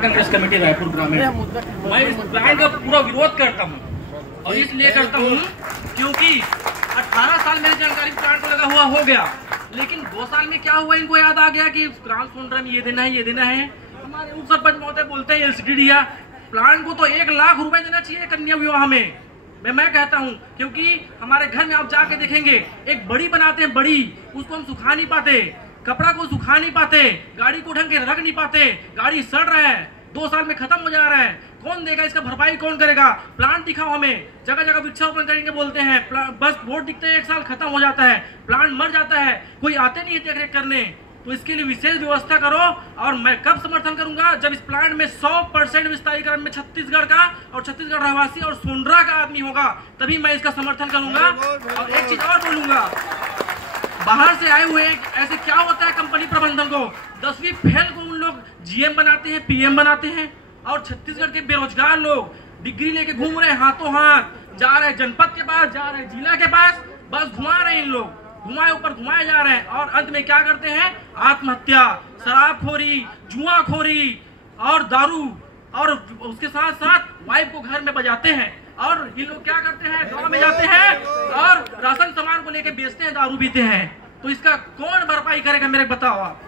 Congress committee Raipur ग्रामीण, मैं इस प्लान का पूरा विरोध करता हूँ और इसलिए करता हूँ क्योंकि 18 साल मेरी जानकारी प्लान को लगा हुआ हो गया, लेकिन 2 साल में क्या हुआ इनको याद आ गया कि ग्राम सोनरा में ये देना है, ये देना है। हमारे उप सरपंच महोदय बोलते हैं एलसीडी दिया, प्लान को तो 1 लाख रुपए देना चाहिए कन्या विवाह में। मैं कहता हूँ क्योंकि हमारे घर में आप जाके देखेंगे एक बड़ी बनाते हैं, बड़ी उसको हम सुखा नहीं पाते, कपड़ा को सुखा नहीं पाते, गाड़ी को ढंग के रख नहीं पाते, गाड़ी सड़ रहा है, 2 साल में खत्म हो जा रहा है, कौन देगा इसका भरपाई, कौन करेगा? प्लांट दिखाओ हमें, जगह जगह वृक्षारोपण करेंगे बोलते हैं, बस वोट दिखते हैं 1 साल खत्म हो जाता है, प्लांट मर जाता है, कोई आते नहीं है देखरेख करने। तो इसके लिए विशेष व्यवस्था करो। और मैं कब समर्थन करूंगा? जब इस प्लांट में 100% विस्तारीकरण में छत्तीसगढ़ का और छत्तीसगढ़ रहवासी और सोनरा का आदमी होगा, तभी मैं इसका समर्थन करूंगा। और एक चीज और बोलूंगा, बाहर से आए हुए ऐसे क्या होता है कंपनी प्रबंधन को 10वीं फेल को उन लोग जीएम बनाते हैं, पीएम बनाते हैं, और छत्तीसगढ़ के बेरोजगार लोग डिग्री लेके घूम रहे, हाथों हाथ जा रहे जनपद के पास, जा रहे जिला के पास, बस घुमा रहे, इन लोग घुमाए ऊपर घुमाए जा रहे हैं, और अंत में क्या करते हैं? आत्महत्या, शराबखोरी, जुआखोरी और दारू, और उसके साथ साथ वाइफ को घर में बजाते हैं। और ये लोग क्या करते हैं? गांव में जाते हैं और राशन सामान को लेके बेचते हैं, दारू पीते हैं। तो इसका कौन भरपाई करेगा मेरे बताओ आप?